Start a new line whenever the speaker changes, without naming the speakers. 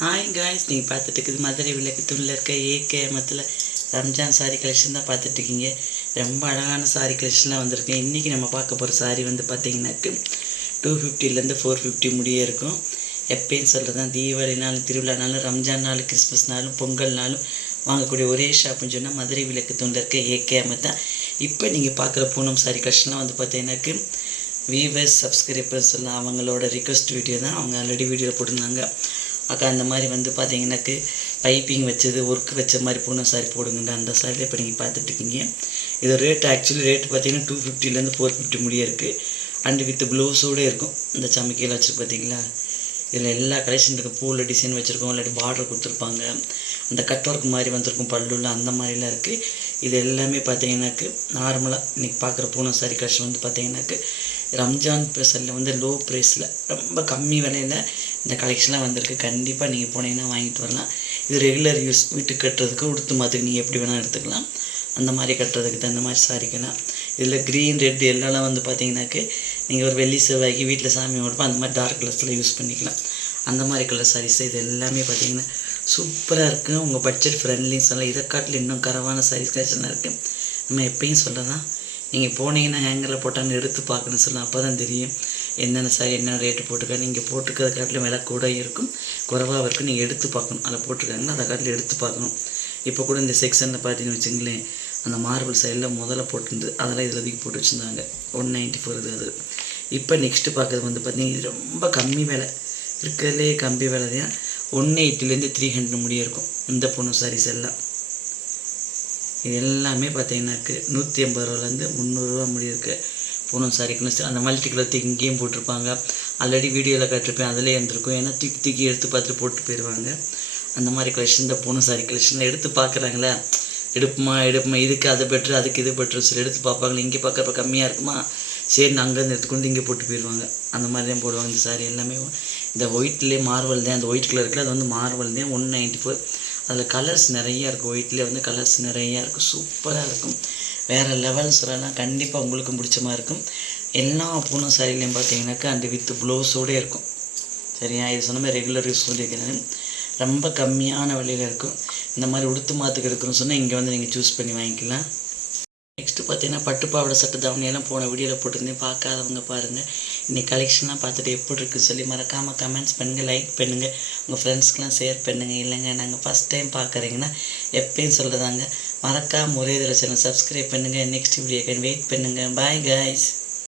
Hi guys நீங்கள் பார்த்துட்டு இருக்குது மதுரை துணியில் இருக்க ஏகே மத்தில் ரம்ஜான் சாரி கலெக்ஷன் தான் பார்த்துட்ருக்கீங்க ரொம்ப அழகான சாரி கலெக்ஷன்லாம் வந்திருக்கு. இன்றைக்கி நம்ம பார்க்க போகிற சாரி வந்து பார்த்தீங்கன்னாக்கு டூ ஃபிஃப்டிலேருந்து ஃபோர் ஃபிஃப்டி முடிய இருக்கும். எப்பயும் சொல்கிறது தான் தீபாவளினாலும் திருவிழானாலும் ரம்ஜான் ரம்ஜான்னாலும் கிறிஸ்மஸ்னாலும் பொங்கல்னாலும் வாங்கக்கூடிய ஒரே ஷாப்புன்னு சொன்னால் மதுரை விளக்கு விளக்கத்தூணில் இருக்க ஏகே தான். இப்போ நீங்கள் பார்க்குற பூனம் சாரி கலெக்ஷன்லாம் வந்து பார்த்தீங்கன்னாக்கு வீவர்ஸ் சப்ஸ்கிரைபர்ஸ் எல்லாம் அவங்களோட ரிக்வஸ்ட் வீடியோ தான். அவங்க ஆல்ரெடி வீடியோவில் போட்டிருந்தாங்க. அக்கா அந்த மாதிரி வந்து பார்த்தீங்கன்னாக்கு பைப்பிங் வச்சது ஒர்க் வச்ச மாதிரி பூனை சாரி போடுங்கன்ற அந்த சாரியில் இப்போ நீங்கள் பார்த்துட்ருக்கீங்க இது ரேட் ஆக்சுவலி ரேட் பார்த்தீங்கன்னா டூ ஃபிஃப்டிலேருந்து ஃபோர் ஃபிஃப்டி முடிய இருக்குது அண்டு வித் ப்ளவுஸோடு இருக்கும். இந்த சமைக்கையில் வச்சுருக்கு பார்த்தீங்களா இதில் எல்லா கலெக்ஷன் இருக்குது பூவில் டிசைன் வச்சுருக்கோம். இல்லாட்டி பார்டர் கொடுத்துருப்பாங்க. அந்த கட் ஒர்க் மாதிரி வந்திருக்கும். பல்லுல அந்த மாதிரிலாம் இருக்குது இது எல்லாமே பார்த்தீங்கன்னாக்கு நார்மலாக இன்றைக்கி பார்க்குற பூனை சாரி கலெக்ஷன் வந்து பார்த்தீங்கன்னாக்கு ரம்ஜான் ஸ்பெஷலில் வந்து லோ ப்ரைஸில் ரொம்ப கம்மி விலையில் இந்த கலெக்ஷன்லாம் வந்திருக்கு. கண்டிப்பாக நீங்கள் போனீங்கன்னா வாங்கிட்டு வரலாம். இது ரெகுலர் யூஸ் வீட்டுக்கு கட்டுறதுக்கு உடுத்து மாற்றுக்கு நீங்கள் எப்படி வேணால் எடுத்துக்கலாம். அந்த மாதிரி கட்டுறதுக்கு தகுந்த மாதிரி சாரிக்கலாம் இதில் க்ரீன் ரெட் எல்லாம் வந்து பார்த்தீங்கன்னாக்கு நீங்கள் ஒரு வெள்ளி செவ்வாய்க்கு வீட்டில் சாமி ஓடுப்போ அந்த மாதிரி டார்க் கலர்ஸில் யூஸ் பண்ணிக்கலாம். அந்த மாதிரி கலர் சாரீஸ் இது எல்லாமே பார்த்தீங்கன்னா சூப்பராக இருக்குது உங்கள் பட்ஜெட் ஃப்ரெண்ட்லின்னு சொல்லலாம். இதை காட்டில் இன்னும் கரவான சாரீஸ் கலெக்ஷனாக இருக்குது நம்ம எப்பயும் சொல்லலாம். நீங்கள் போனீங்கன்னா ஹேங்கரில் போட்டான்னு எடுத்து பார்க்கணும்னு சொல்லலாம். அப்போ தான் தெரியும். என்னென்ன சாரி என்ன ரேட்டு போட்டிருக்காங்க நீங்கள் போட்டுக்கிறத காட்டிலும் விலை கூட இருக்கும். குறைவாக இருக்கும் நீங்கள் எடுத்து பார்க்கணும். அதில் போட்டிருக்காங்கன்னா அதை காட்டில் எடுத்து பார்க்கணும். இப்போ கூட இந்த செக்ஷனில் பார்த்தீங்கன்னு வச்சுங்களேன் அந்த மார்பிள் சைடில் முதல்ல போட்டிருந்து அதெல்லாம் இதில் அதிகம் போட்டு வச்சுருந்தாங்க. ஒன் நைன்ட்டி ஃபோர் இது அது. இப்போ நெக்ஸ்ட்டு பார்க்குறது வந்து பார்த்தீங்கன்னா இது ரொம்ப கம்மி விலை. இருக்கிறதுலே கம்மி விலை தான். ஒன் எயிட்டிலேருந்து த்ரீ ஹண்ட்ரட் முடிய இருக்கும். இந்த பொண்ணு சாரீஸ் எல்லாம். இது எல்லாமே பார்த்தீங்கன்னாக்கு நூற்றி ஐம்பது ரூபாலேருந்து முந்நூறுரூவா முடி இருக்கு. பூனம் சாரிக்குன்னு அந்த மல்டி கலர் தூக்கி இங்கேயும் போட்டிருப்பாங்க ஆல்ரெடி வீடியோவில் கட்டிருப்பேன். அதிலே இருந்திருக்கும். ஏன்னா தூக்கி தூக்கி எடுத்து பார்த்துட்டு போட்டு போயிடுவாங்க அந்த மாதிரி கலெக்ஷன் இந்த பூனம் சாரி. கலெக்ஷனில் எடுத்து பார்க்குறாங்களே. எடுப்புமா எடுப்புமா? இதுக்கு அது பெட்ரு அதுக்கு இது பெட்ரு சரி. எடுத்து பார்ப்பாங்களே. இங்கே பார்க்குறப்ப கம்மியாக இருக்குமா? சரி அங்கேருந்து எடுத்துக்கொண்டு இங்கே போட்டு போயிடுவாங்க அந்த மாதிரி தான் போடுவாங்க இந்த சாரி எல்லாமே. இந்த ஒயிட்லேயே மார்வல் தான். அந்த ஒயிட் கலர் அது வந்து மார்வல் தான். ஒன் நைன்ட்டி ஃபோர் அதில் கலர்ஸ் நிறையா இருக்கும் ஒயிட்லேயே வந்து கலர்ஸ் நிறையா இருக்கும் சூப்பராக இருக்கும். வேறு லெவல் சொல்லலாம் கண்டிப்பாக உங்களுக்கும் பிடிச்ச மாதிரி இருக்கும். எல்லா பூனம் சாரிலையும் பார்த்தீங்கன்னாக்கா அந்த வித்து ப்ளவுஸோடு இருக்கும். சரியா? இது சொன்ன மாதிரி ரெகுலர் யூஸ் பண்ணியிருக்கிறேன் ரொம்ப கம்மியான விலையில் இருக்கும். இந்த மாதிரி உடுத்து மாற்றுக்கு எடுக்கணும்னு சொன்னால் இங்கே வந்து நீங்கள் சூஸ் பண்ணி வாங்கிக்கலாம். நெக்ஸ்ட்டு பார்த்தீங்கன்னா பட்டு பாவாடை சட்டை தாவணியெல்லாம் போன வீடியோவில் போட்டிருந்தேன். பார்க்காதவங்க பாருங்கள் இன்றைக்கி கலெக்ஷன்லாம் பார்த்துட்டு எப்படி இருக்குன்னு சொல்லி மறக்காமல் கமெண்ட்ஸ் பண்ணுங்கள் லைக் பண்ணுங்கள் உங்கள் ஃப்ரெண்ட்ஸ்க்கெலாம் ஷேர் பண்ணுங்கள் இல்லைங்க நாங்கள் ஃபஸ்ட் டைம் பார்க்குறீங்கன்னா எப்பயும் சொல்கிறதாங்க மறக்காம ஒரே இதில் சேனல் சப்ஸ்கிரைப் பண்ணுங்கள் நெக்ஸ்ட் வீடியோக்கு வெயிட் பண்ணுங்கள் பாய் காய்ஸ்